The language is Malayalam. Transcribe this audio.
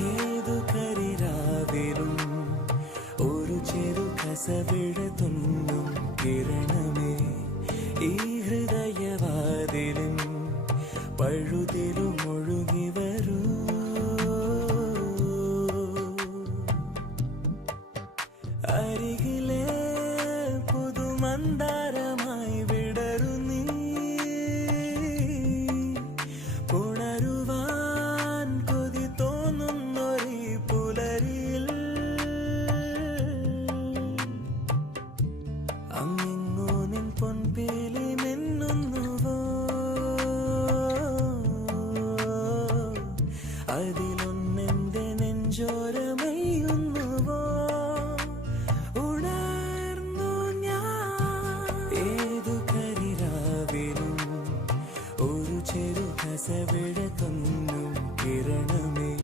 ഏതു കരിരാവിലും ഒരു ചെറു കസവിട തുന്നും കിരണമേ ഈ ഹൃദയവാതിലും പഴുതിലും ഒഴുകി വരൂ. അരികിലെ പുതുമന്ദാരമായി വിടരു നീ, ഉണരുവാൻ കൊതി തോന്നുന്നൊരു പുലരിയിൽ. അങ്ങിങ്ങോ നിൻ പൊൻപേലി മിന്നുന്നുവോ, അതിലൊന്നെന്റെ നെഞ്ചോരം